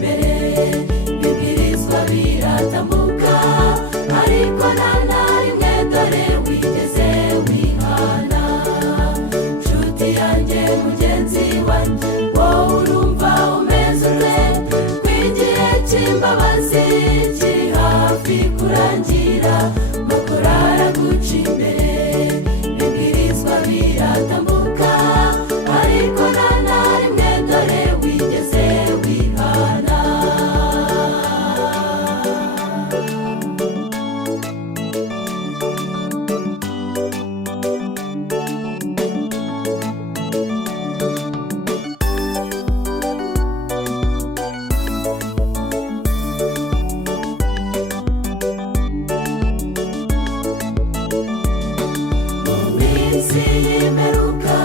imbere, ibwirizwa biratambuka, ariko nta na rimwe dore wigeze wihana. Nshuti yanjye mugenzi wanjye, wowe urumva umeze ute? Ko igihe cy'imbabazi kiri hafi kurangira, amakora araguca imbere, ibwirizwa biratambuka, ariko nta na rimwe dore wigeze wihana. Mu minsi y'imperuka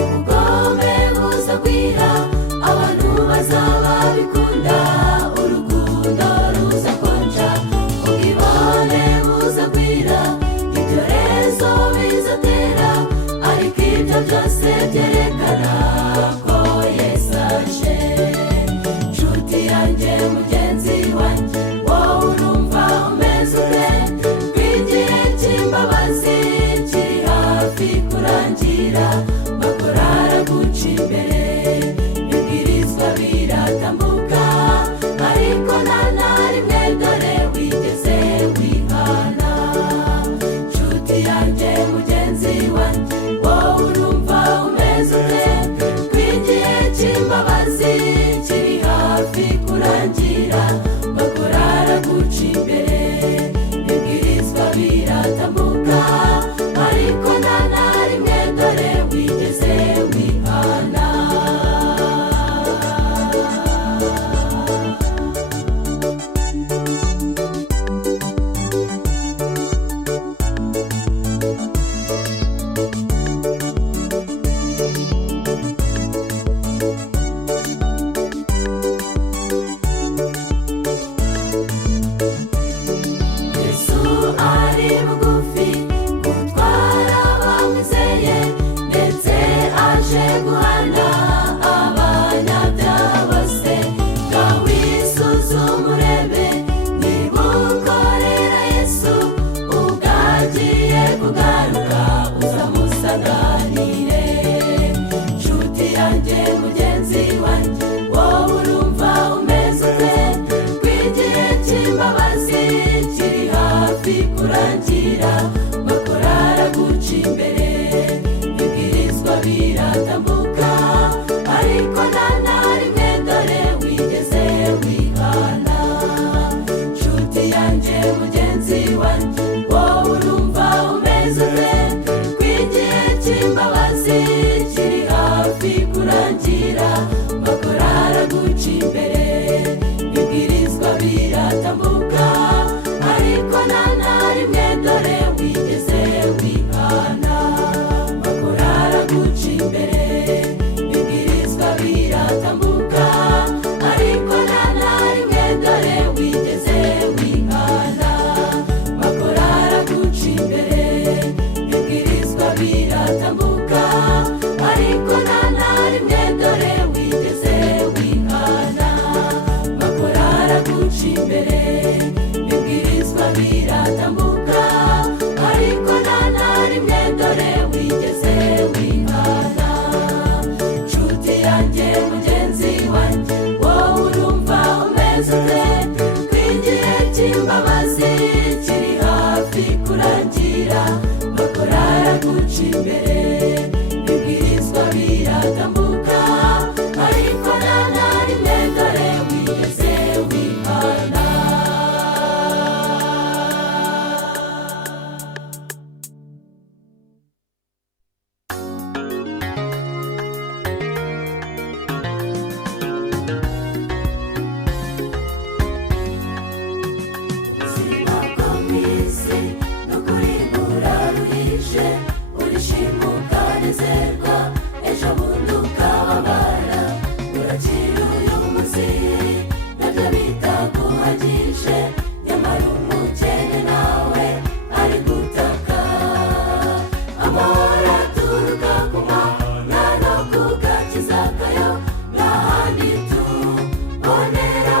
ubugome buzagwira, abantu bazaba bikunda, urukundo ruzakonja, ubwibone buzagwira, ibyorezo bizatera, ariko ibyo byose byerekana ko Yesu aje. Nshuti yanjye mugenzi wanjye, wowe urumva umeze ute? Ko igihe cy'imbabazi kiri hafi kurangira, amakora araguca imbere, ibwirizwa biratambuka, ariko nta na rimwe dore wigeze wihana. Nshuti yanjye mugenzi wanjye, wowe urumva umeze ute? Ko igihe cy'imbabazi kiri hafi kurangira, amakora araguca imbere, ibwirizwa biratambuka, ariko nta na rimwe dore wigeze wihana.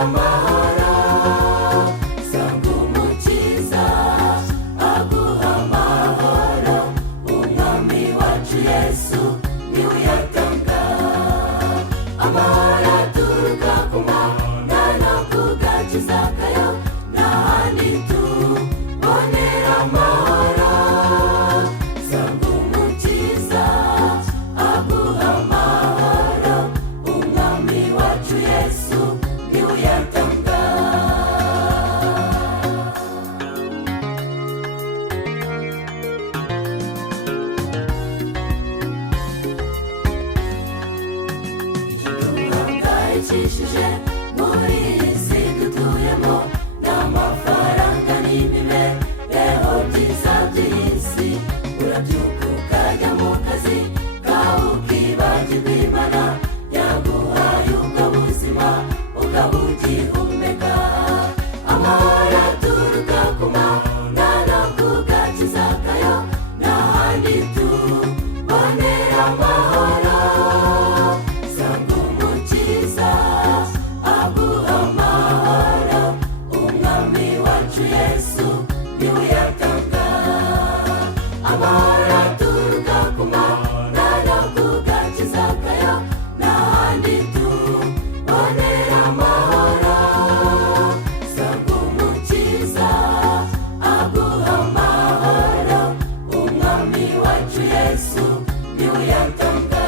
amahoro sanga umukiza aguha amahoro umwami wacu yesu niwe uyatanga amahoro aturuka ku mana no ku gakiza kayo n'ahandi tubonera amahoro sanga umukiza aguha amahoro umwami wacu yesu niwe uyatanga duhangayikishije muri iyi si dutuyemo n'amafaranga n'imibereho byiza by'iyi si urabyuka ukajya mu kazi kawe ukibagirwa imana yaguhaye ubwo buzima ukabugihumeka amahoro aturuka ku mana no ku gakiza kayo n'ahandi tubonera amahoro sanga umukiza aguha amahoro umwami wacu yesu niwe uyatanga amahoro aturuka ku mana no ku gakiza kayo n'ahandi tubonera amahoro sanga umukiza aguha amahoro umwami wacu yesu niwe uyatanga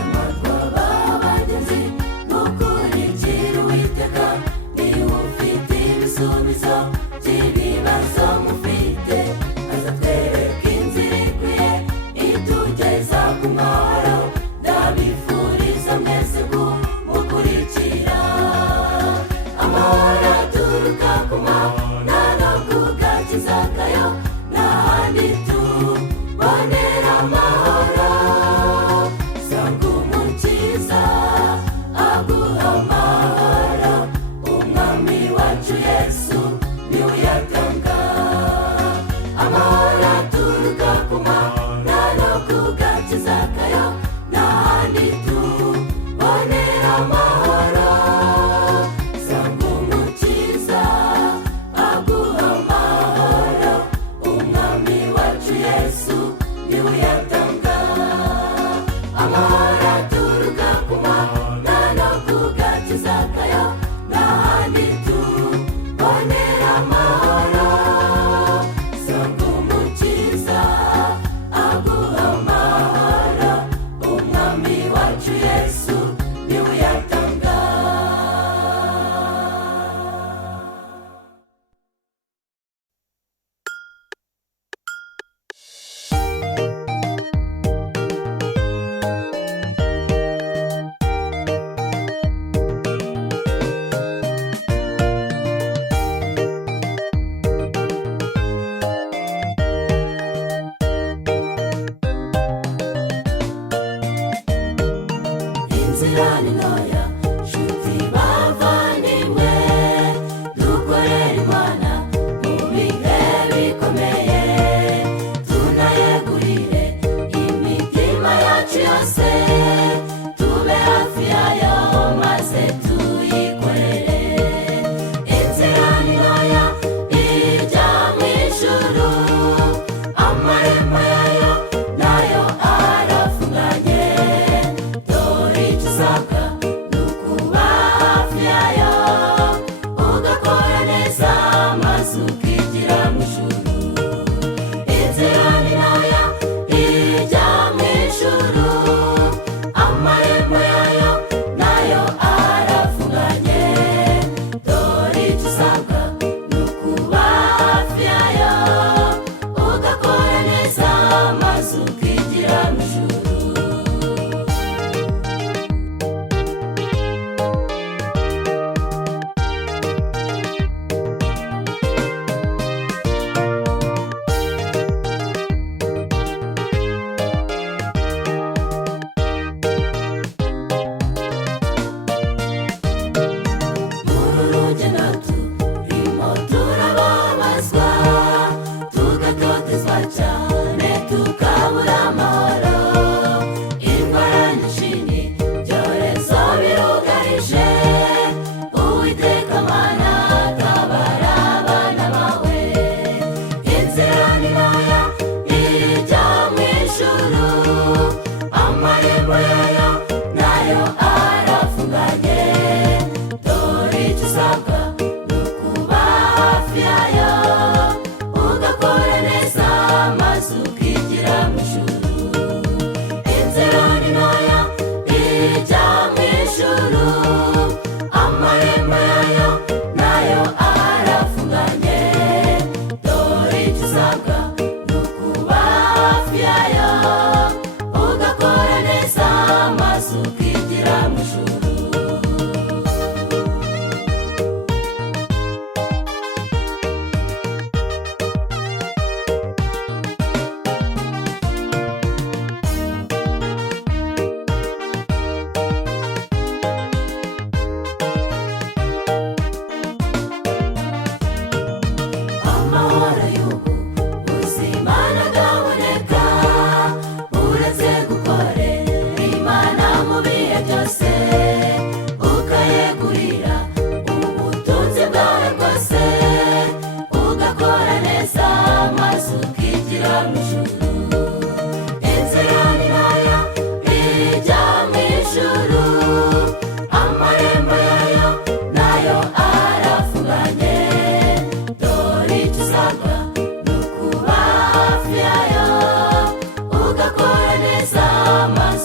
amatwa b'abagenzi mukurikira uwiteka niwe ufite ibisubizo by'ibibazo mufite azatwereka inzira ikwiye itugeza ku mahoro ndabifuriza mwese kumukurikira amahoro aturuka ku mana no ku gakiza kayo n'ahandi tubonera amahoro sanga umukiza aguha amahoro umwami wacu yesu niwe uyatanga amahoro aturuka ku mana no ku gakiza kayo n'ahandi tubonera amahoro sanga umukiza aguha amahoro umwami wacu yesu niwe uyatanga amahoro aturuka ku mana no ku gakiza kayo n'ahandi tubonera amahoro sanga umukiza aguha amahoro umwami wacu yesu niwe uyatanga inzira ni ntoya nshuti bavandimwe dukorere imana mu bihe bikomeye tunayegurire imitima yacu yose tube hafi yayo maze tuyikorere inzira ni ntoya ijya mu ijuru amarembo yayo nayo arafunganye dore icyo usabwa ni ukuba hafi yayo ugakora neza maze ukigira mu ijuru inzira ni ntoya ijya mu ijuru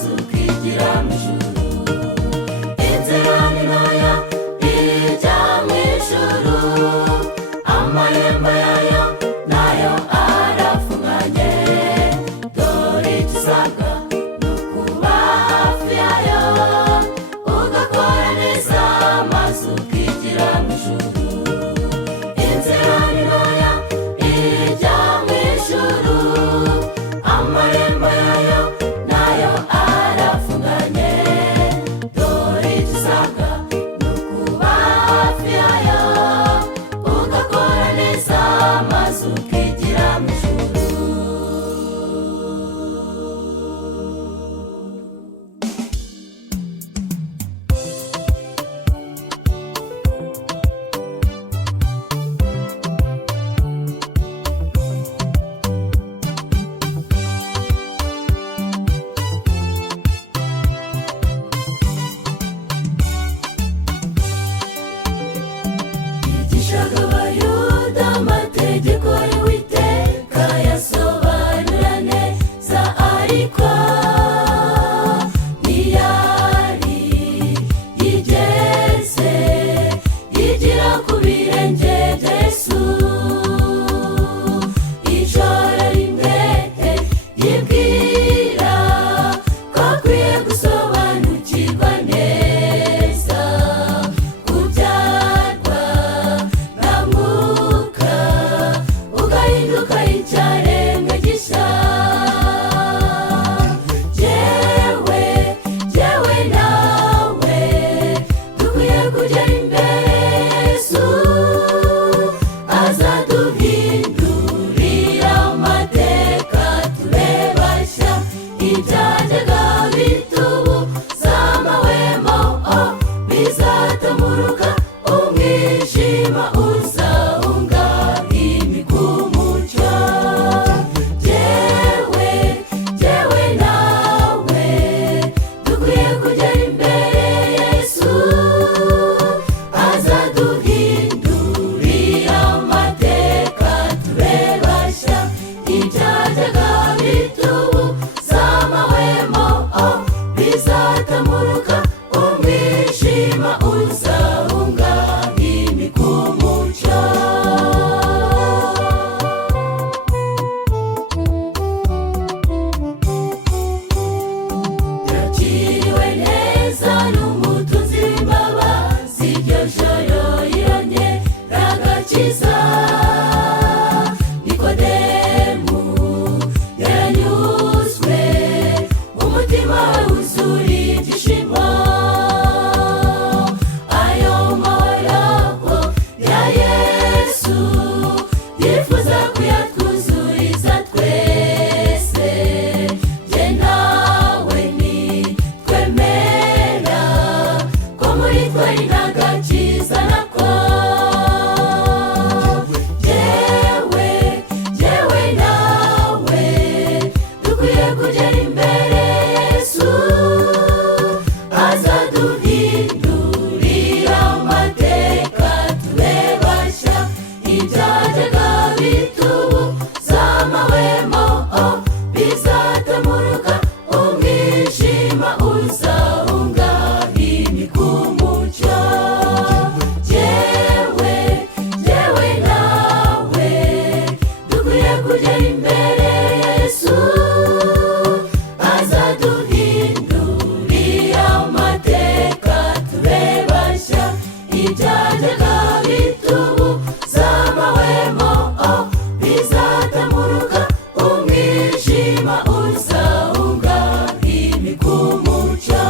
maze ukigira mu ijuru. Inzira ni ntoya ijya mu ijuru, amarembo yayo nayo arafunganye. Dore icyo usabwa ni ukuba hafi yayo, ugakora neza maze ukigira mu ijuru. Inzira ni ntoya ijya mu ijuru, amarembo yayo nayo arafunganye. Dore icyo usabwa ni ukuba hafi yayo, ugakora neza maze ukigira mu ijuru. Yigishaga abayuda amategeko y'Uwiteka, yasobanura neza ariko ntiyari yigeze yigira ku birenge bya Yesu. Ijoro rimwe yibwira ko akwiye gusobanukirwa neza kubyarwa na Mwuka, ugahinduka icyaremwe gishya. Jyewe nawe dukwiye kugera imbere Yesu, azaduhindurira amateka tube bashya. Ibyajyaga bitubuza amahwemo bizatamuruka, umwijima uzahunga imika umucyo. Jyewe nawe dukwiye kugera imbere Yesu, azaduhindurira amateka tube bashya. Ibyajyaga bitubuza amahwemo bizatamuruka, umwijima uzahunga imika umucyo. Yakiriwe neza n'umutunzi w'imbabazi, iryo joro yirongera agakiza. Nikodemu yaranyuzwe, umutima we wuzura ibyishimo. Ayo mahoro ya Yesu yifuza kuyatwuzuriza twese. Jye nawe nitwemera ko muri twe ari n'agakiza nako. Jyewe nawe dukwiye kugera imbere Yesu, azaduhindurira amateka tube bashya. Ibyajyaga bitubuza amahwemo bizatamuruka, umwijima uzahunga imika umucyo. Jyewe nawe dukwiye kugera imbere Yesu, azaduhindurira amateka tube bashya. Ibyajyaga bitubuza amahwemo bizatamuruka, umwijima uzahunga imika umucyo.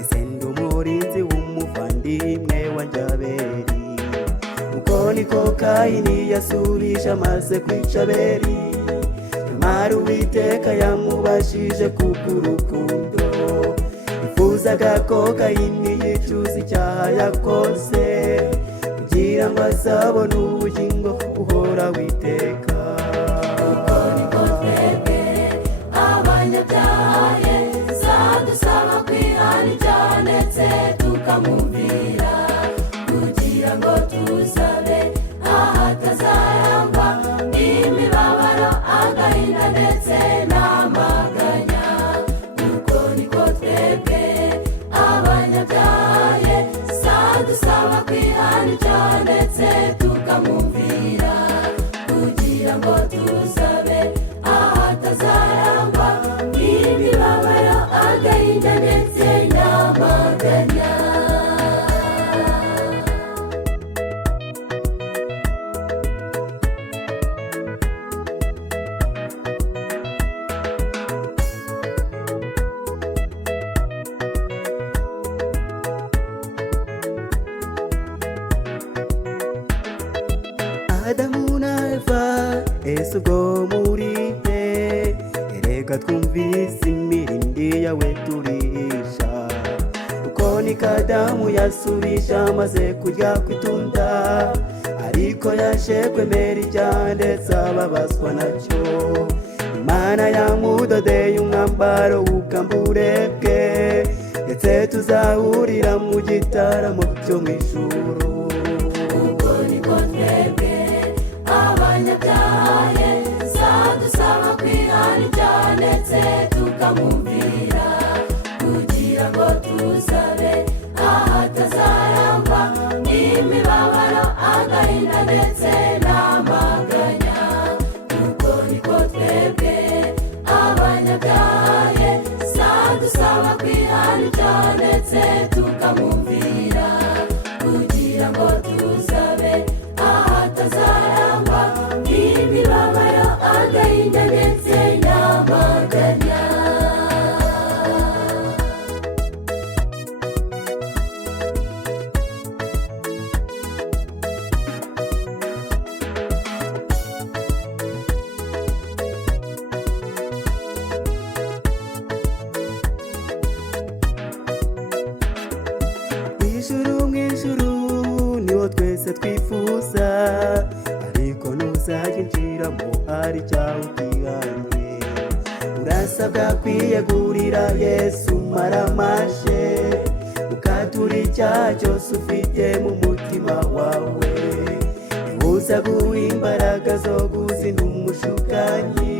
ese ndi umurinzi w'umuvandimwe wa Abeli. Uko niko Kayini yasubije amaze kwica Abeli, nyamara Uwiteka yamubashije kubw'urukundo. Yifuzaga ko Kayini yicuza icyaha yakoze, kugira ngo azabone ubugingo buhoraho iteka. uko niko twebwe abanyabyaha Yesu adusaba kwihana ibyaha ndetse tukamwumvira, kugira ngo tuzabe ahatazarangwa imibabaro, agahinda ndetse n'amaganya. Uko niko twebwe abanyabyaha Yesu adusaba kwihana ibyaha ndetse tukamwumvira, kugira ngo tuzabe ahatazarangwa imibabaro, agahinda ndetse n'amaganya. Adamu na Eva, ese ubwo muri he? Erega twumvise imirindi yawe turisha. Uko niko Adamu yasubije amaze kurya ku itunda, ariko yaje kwemera icyaha ndetse ababazwa nacyo. Imana yamudodeye umwambaro w'ubwambure bwe, ndetse tuzahurira mu gitaramo cyo mu ijuru. Uko niko twebwe abanyabyaha Yesu adusaba kwihana ibyaha ndetse tukamwumvira, kugira ngo tuzabe ahatazarangwa imibabaro, agahinda ndetse n'amaganya. Uko niko twebwe abanyabyaha Yesu adusaba kwihana ibyaha ndetse tukamwumvira, kugira ngo tuzabe ahatazarangwa imibabaro, agahinda ndetse n'amaganya. Mw'ijuru niho twese twifuza, ariko ntuzayinjiramo hari icyaha utihanye. Urasabwa kwiyegurira Yesu maramaje, ukatura icyaha cyose ufite mu mutima wawe. Nibuza guha imbaraga zo guzinda umushukanyi,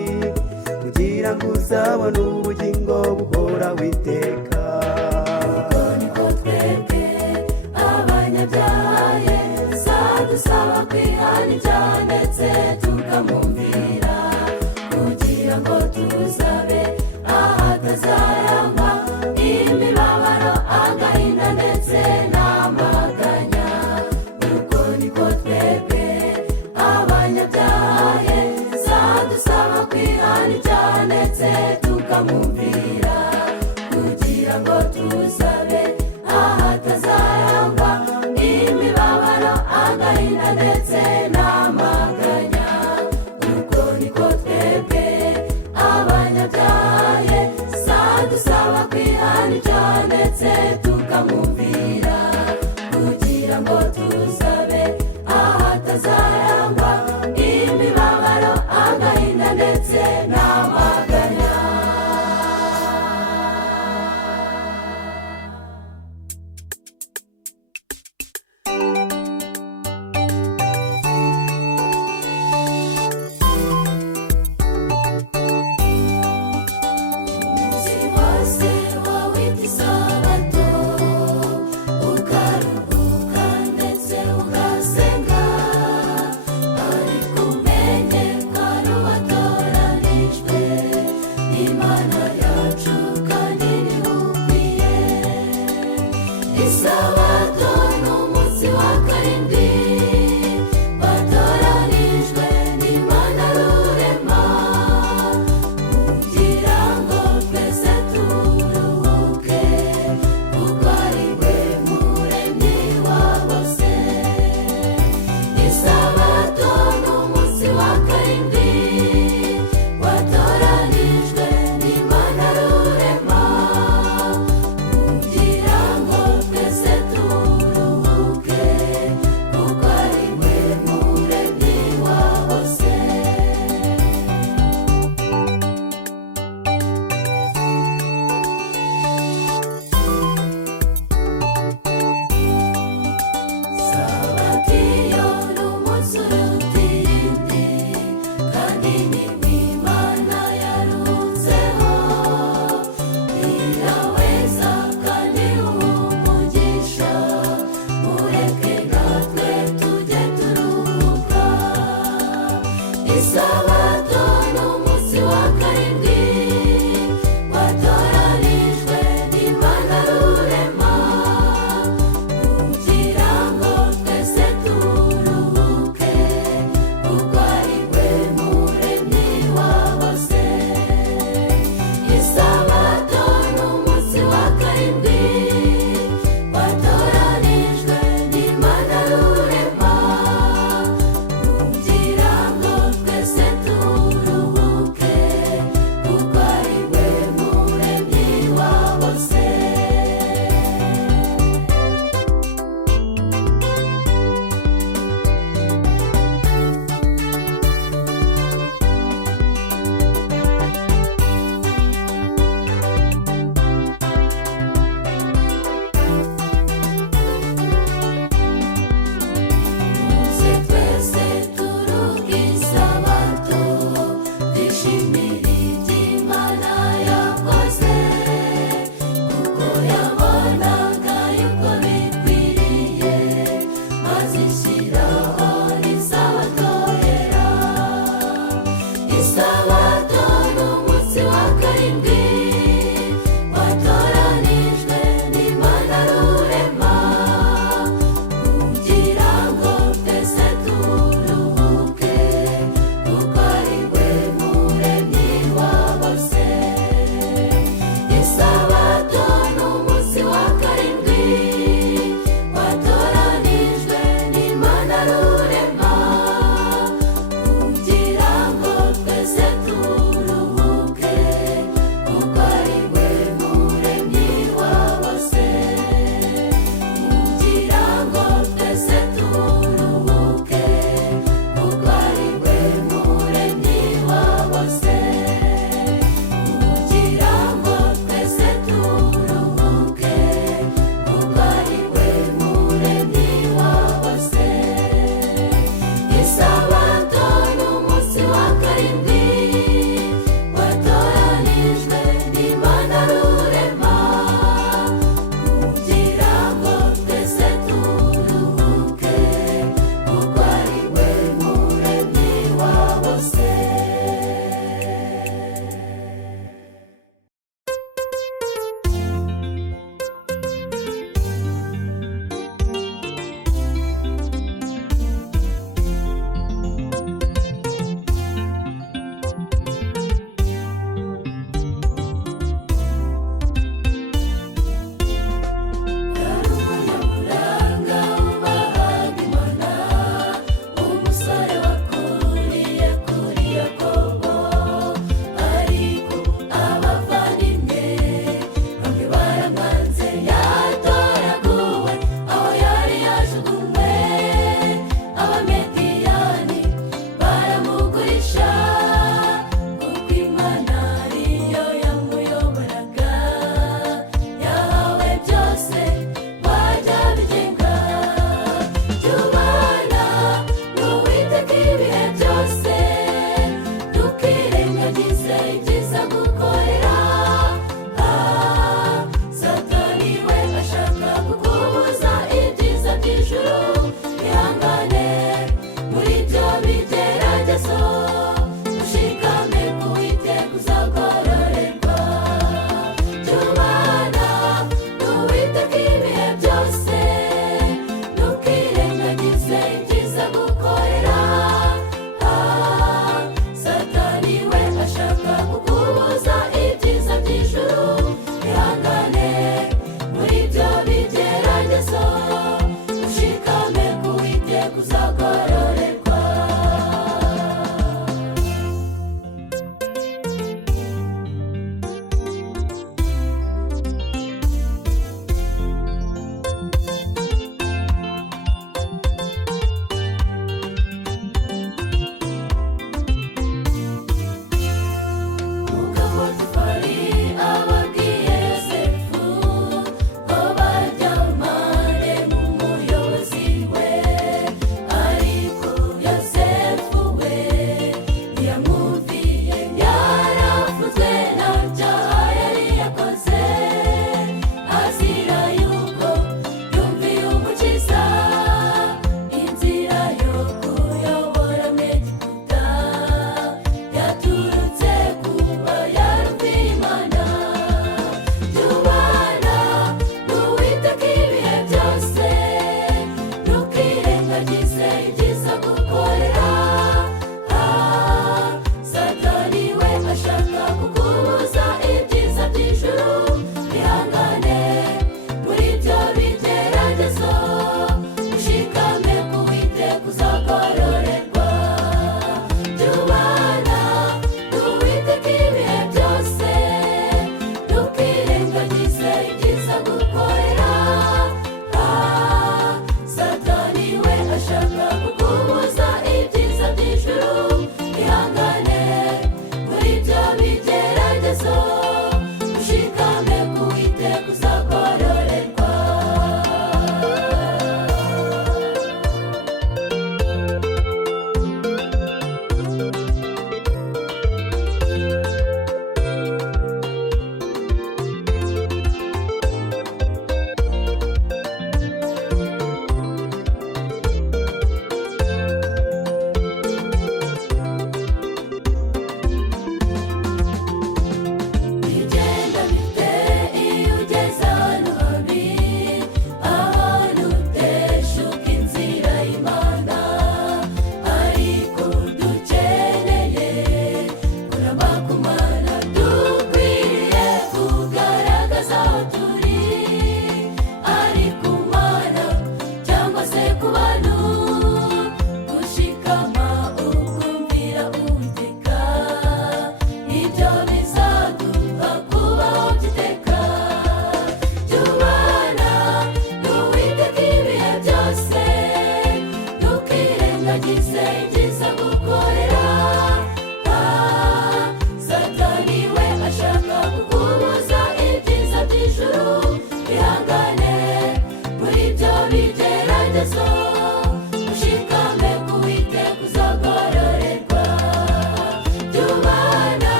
kugira ngo uzabone ubugingo buhoraho iteka. Uko niko twebwe abanyabyaha Yesu adusaba kwihana ibyaha ndetse tukamwumvira, kugira ngo tuzabe ahatazarangwa imibabaro, agahinda ndetse n'amaganya. Uko niko twebwe abanyabyaha Yesu adusaba kwihana ibyaha ndetse tukamwumvira, kugira ngo tuzabe ahatazarangwa imibabaro, agahinda ndetse n'amaganya. Uko niko twebwe abanyabyaha Yesu adusaba kwihana ibyaha ndetse tukamwumvira, kugira ngo tuzabe ahatazarangwa imibabaro, agahinda ndetse n'amaganya. Umunsi wose wawita isabato, ukaruhuka ndetse ugasenga, ariko umenye ko ari uwatoranijwe Imana yacu kandi niwe ukwiye. Isabato ni umunsi wa karindwi watoranijwe n'Imana rurema, kugira ngo twese turuhuke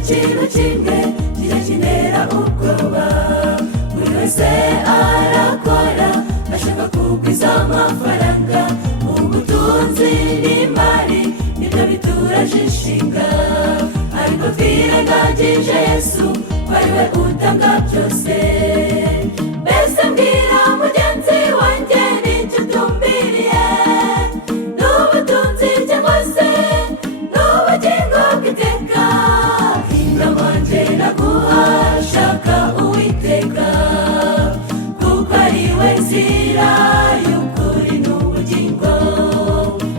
ikintu kimwe kijya kinera ubwoba. Buri wese arakora ashaka kugwiza amafaranga, ubutunzi n'imari nibyo bituraje inshinga, ariko twirengagije Yesu ko ari we utanga byose. Mbese mbwira mugenzi wanjye n'icyo utumbiriye, n'ubutunzi cyangwa se n'ubugingo bw'iteka? Inama njye naguha, shaka Uwiteka, kuko ari we nzira y'ukuri n'ubugingo.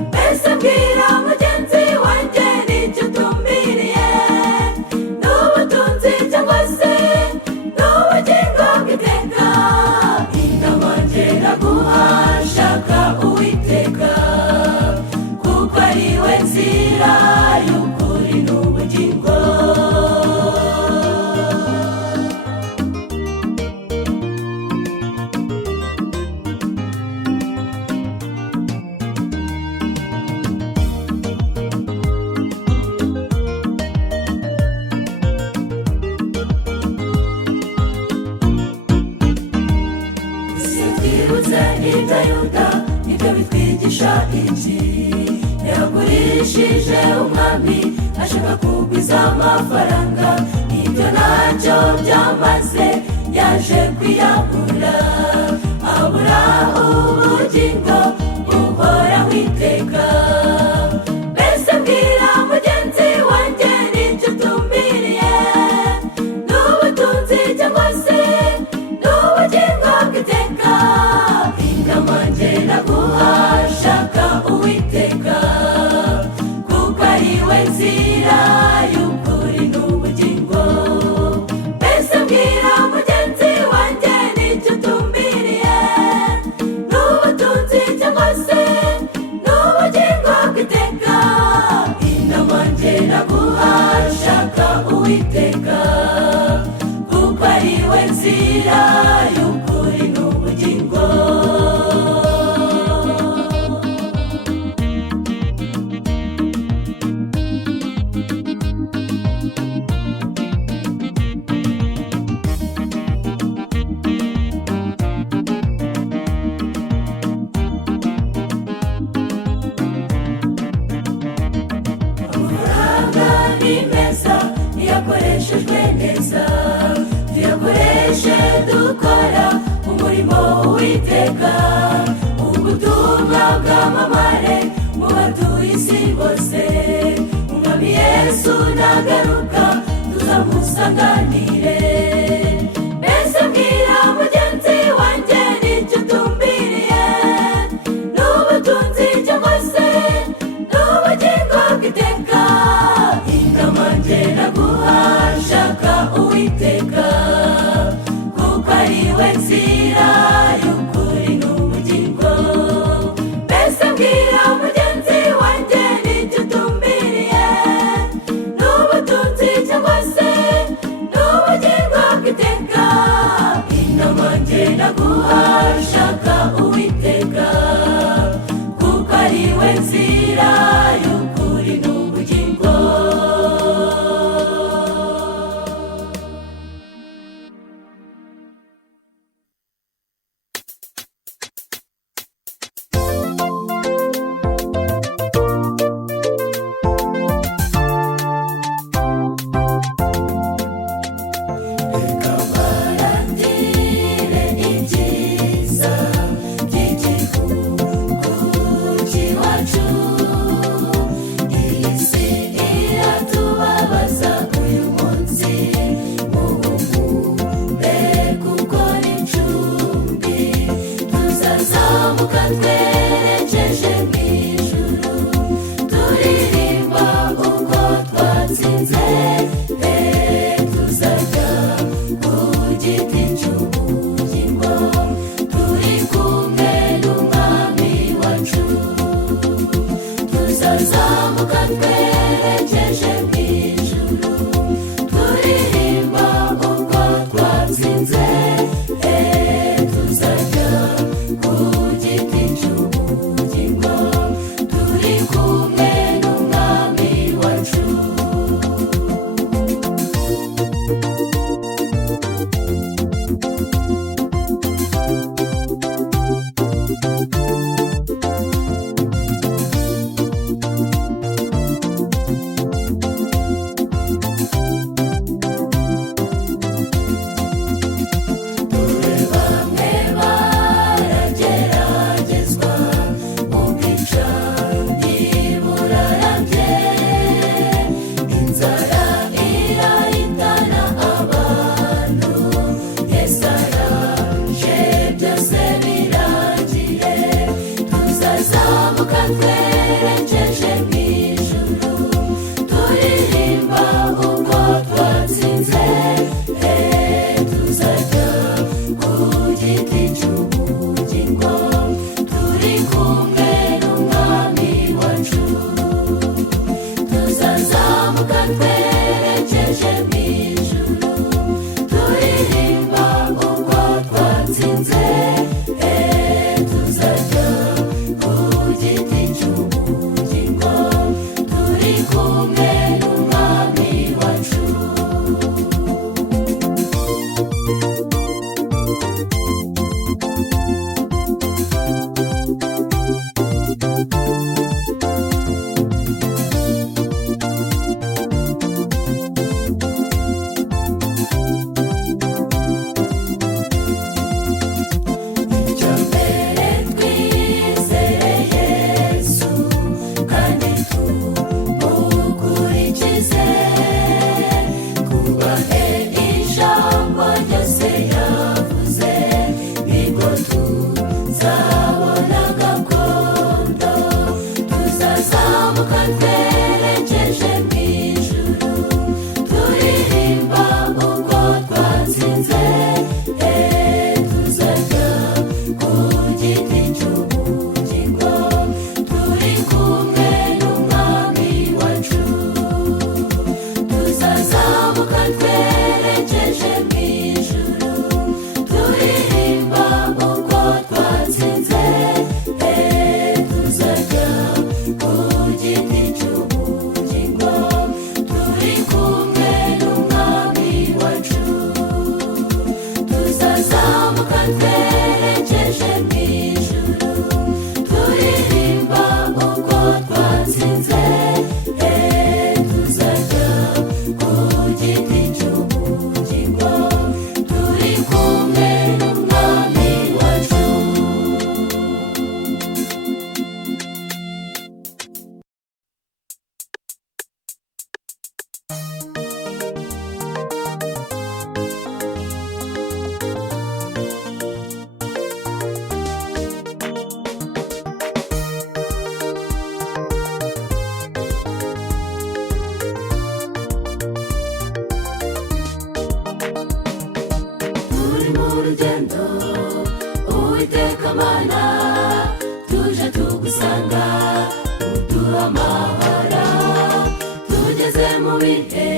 Mbese mbwira mugenzi wanjye n'icyo utumbiriye, n'ubutunzi cyangwa se n'ubugingo bw'iteka? Inama njye naguha, shaka Uwiteka, kuko ari we nzira y'ukuri n'ubugingo. Twibutse ibya Yuda nibyo bitwigisha iki? Yagurishije umwami ashaka kugwiza amafaranga, ibyo ntacyo byamaze, yaje kwiyahura, abura ubugingo buhoraho iteka. Mbese mbwira mugenzi wanjye n'icyo utumbiriye, n'ubutunzi cyangwa se n'ubugingo bw'iteka? Inama njye naguha, shaka Uwiteka, kuko ari we nzira y'ukuri n'ubugingo. Mbese mbwira mugenzi wanjye n'icyo utumbiriye, n'ubutunzi cyangwa se n'ubugingo bw'iteka? Inama njye naguha, shaka Uwiteka, kuko ari we nzira y'ukuri n'ubugingo. Amafaranga ni meza iyo akoreshejwe neza, tuyakoreshe dukora umurimo w'Uwiteka. Ubutumwa bwamamare mu batuye isi bose, umwami Yesu nagaruka tuzamusanganire. Mbese mbwira mugenzi wanjye n'icyo utumbiriye, n'ubutunzi cyangwa se n'ubugingo bw'iteka? Inama njye naguha, shaka Uwiteka, kuko ari we nzira y'ukuri n'ubugingo. Mbese mbwira mugenzi wanjye n'icyo utumbiriye, n'ubutunzi cyangwa se n'ubugingo mu bihe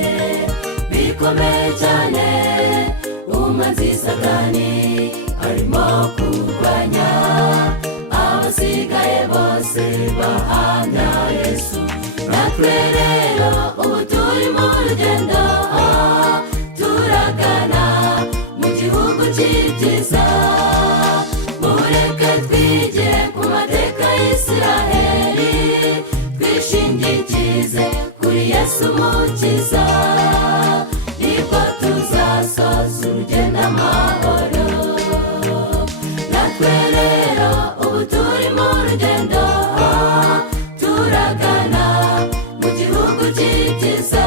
bikomeye cyane, umwanzi Satani arimo kurwanya abasigaye bose bahamya Yesu. Natwe rero ubu turi mu rugendo, turagana mu gihugu cy'ibyiza. Mureke twigire ku mateka y'Isiraheli, twishingikirize kuri Yesu Umukiza, nibwo tuzasoza urugendo amahoro. Natwe rero ubu turi mu rugendo, turagana mu gihugu cy'ibyiza.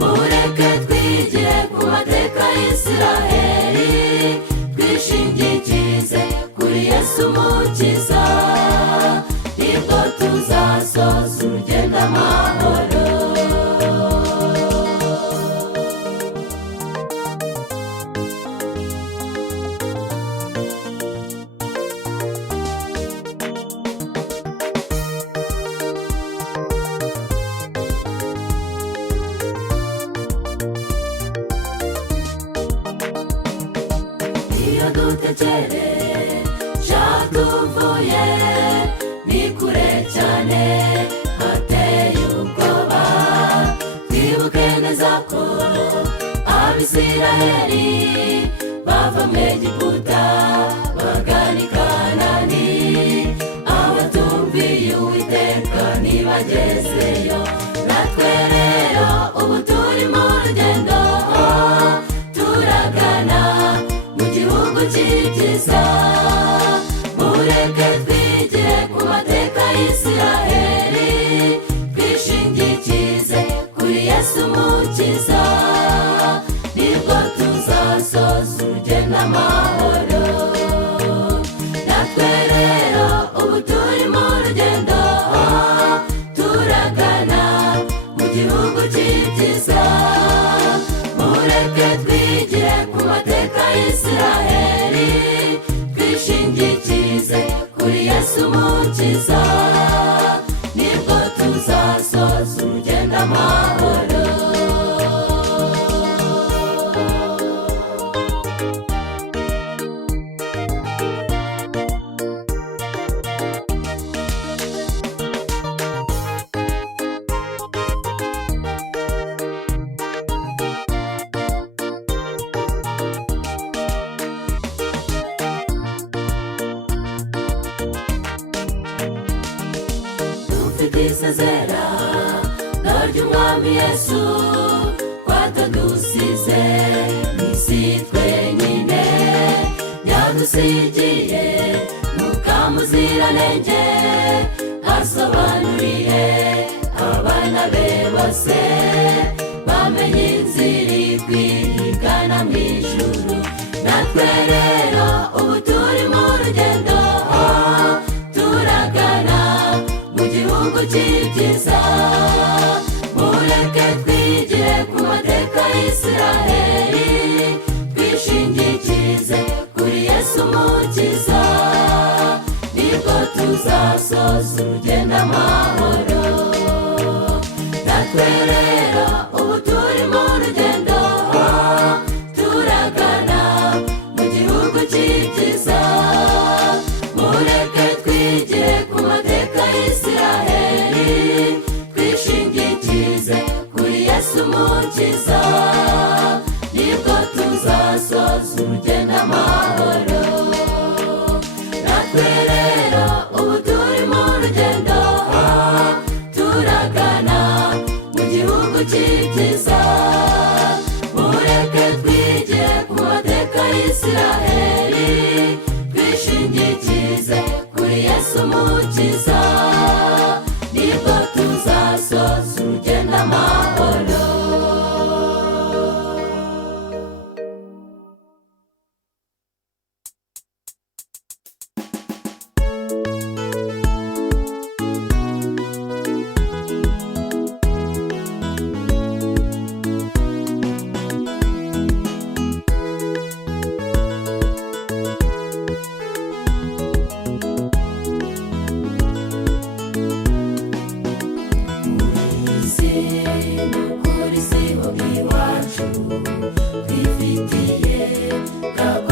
Mureke twigire ku mateka y'Isiraheli, twishingikirize kuri Yesu Umukiza, nibwo tuzasoza urugendo amahoro. Iyo dutekereje tuvuye ni kure cyane, hateye ubwoba. Twibuke neza ko Abisiraheli bava mu Egiputa bagana i Kanani, abatumviye Uwiteka ntibagezeyo. Natwe rero ubu turi mu rugendo, turagana mu gihugu cy'ibyiza. Mureke twigire ku mateka y'Isiraheli, twishingikirize kuri Yesu Umukiza, nibwo tuzasoza urugendo amahoro. Natwe rero ubu turi mu rugendo, turagana mu gihugu cy'ibyiza. Mureke twigire ku mateka y'Isiraheli, twishingikirize kuri Yesu Umukiza, nibwo tuzasoza urugendo amahoro. Dufite isezerano ry'Umwami Yesu, kwatadusize mw'isi twenyine. Yadusigiye Mwuka Muziranenge, asobanuriye abana be bose, bamenye inzira igana mu ijuru. Natwe rero ubu turi mu rugendo, turagana mu gihugu cy'ibyiza. Mureke twigire ku mateka y'Isiraheli, twishingikirize kuri Yesu Umukiza, nibwo tuzasoza urugendo amahoro. Natwe rero ubu turi mu rugendo, turagana mu gihugu cy'ibyiza. Mureke twigire ku mateka y'Isiraheli, twishingikirize kuri Yesu Umukiza, nibwo tuzasoza urugendo amahoro. Natwe rero ubu turi mu rugendo, turagana mu gihugu cy'ibyiza. Mureke twigire ku mateka y'Isiraheli, twishingikirize kuri Yesu Umukiza, nibwo tuzasoza urugendo amahoro. isi n'ukuri siho iwacu twifitiye gakondo